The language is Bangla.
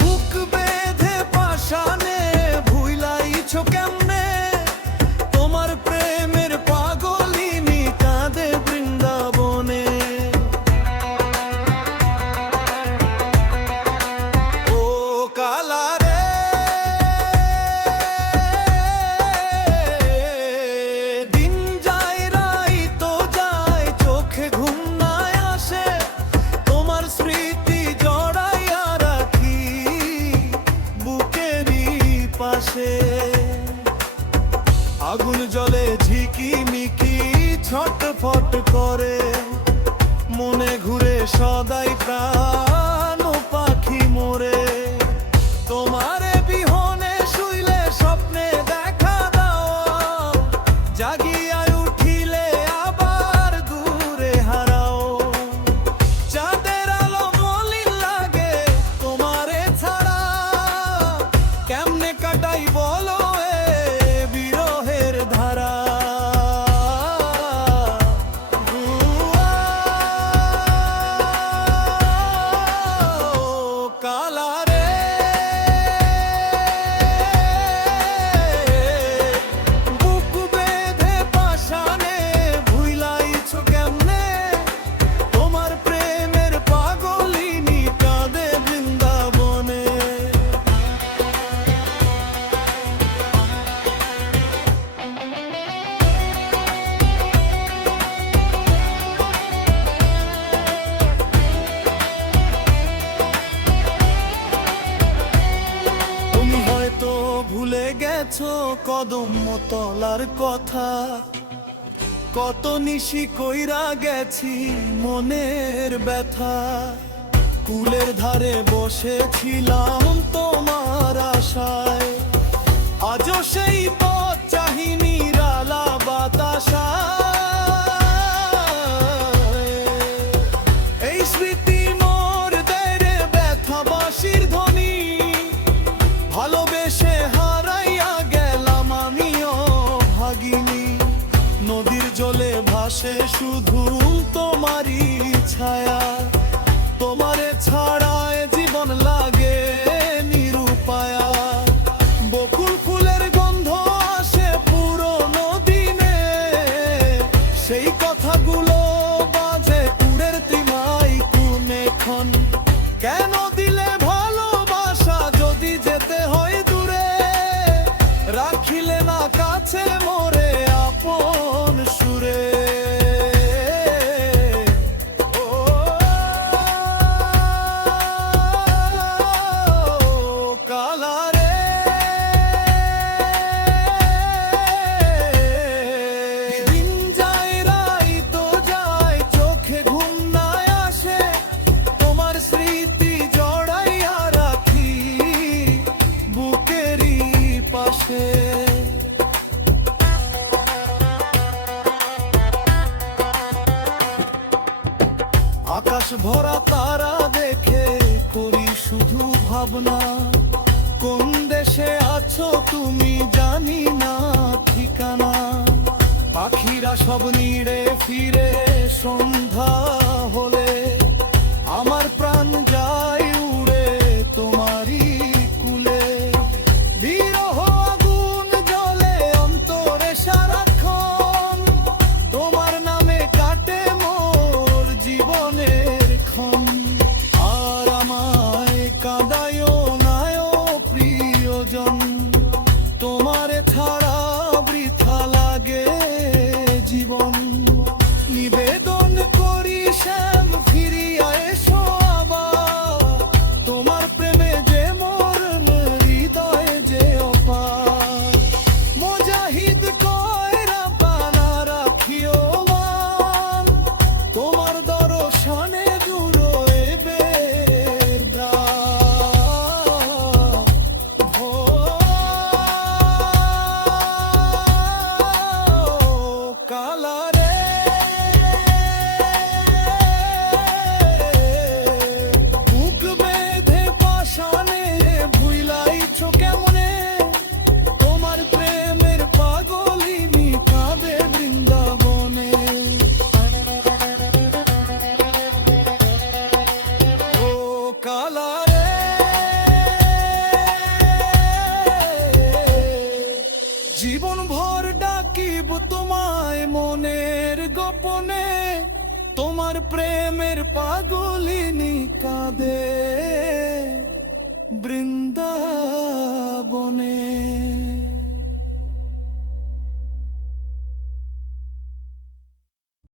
বুক বেঁধে পাশানে ভুলাইছো কেমনে, তোমার প্রেমের পাগলিনী কাঁদে বৃন্দাবনে। ও কালারে দিন যায় রাত যায় চোখে ঘুম নাই আসে, তোমার স্মৃতি জড়াইয়া রাখি বুকেরই পাশে। আগুন জ্বলে ঝিকিমিকি ছটফট করে, মনে ঘুরে সদাই প্রাণ পাখি মোরে। তোমারে বিহনে শুইলে স্বপ্নে দেখা দাও, জাগিয়ায় উঠিলে আবার দূরে হারাও। চাঁদের আলো মলিন লাগে তোমারে ছাড়া, কেমনে কাটাই বলো এ বিরহের ধারা। কালারে বুক বেঁধে পাশানে ভুলাইছো কেমনে, তোমার প্রেমের পাগলিনী কাঁদে বৃন্দাবনে। তুমি হয়তো ভুলে গেছো কদম তলার কথা, কত নিশি কইরা গেছি মনের ব্যথা। কুলের ধারে বসেছিলাম তোমার আশায়, আজও সেই পথ চাহিনি রালা বাতাসায়। এই স্মৃতি মোর দেয় রে ব্যথা বাঁশির ধ্বনি, ভালোবেসে হারাইয়া গেলাম আমিও ভাগিনী। নদীর জলে ভাসে শুধু তোমারই ছায়া, তোমারে ছাড়ায় জীবন লাগে নিরুপায়া। বকুল ফুলের গন্ধ আসে পুরনো দিনে, সেই কথাগুলো বাজে কুড়ের তিমাই কোনে ক্ষণ। কেন দিলে ভালোবাসা যদি যেতে হয় দূরে, রাখিলে না কাছে মোরে আপন সুরে। ও কালারে দিন যায় রাত যায় চোখে ঘুম নাই আসে, তোমার স্মৃতি জড়াইয়া রাখি বুকেরই পাশে। আকাশ ভরা তারা দেখে করি শুধু ভাবনা, কোন দেশে আছো তুমি জানি না ঠিকানা। পাখিরা সব নিড়ে ফিরে সন্ধ্যা হলে, আমার প্রাণ যায় উড়ে তোমারই কুলে। বিরহ আগুন জ্বলে অন্তরে সারাক্ষণ, তোমার নামে কাটে মোর জীবনের ক্ষণ। আর আমায় কাঁদায়ও নায় প্রিয়জন, তোমারে ছাড়া বৃথা লাগে জীবন। নিবেদন করি শ্যাম ফিরিয়া এসো আবার, তোমার প্রেমের পাগলিনী কাঁদে।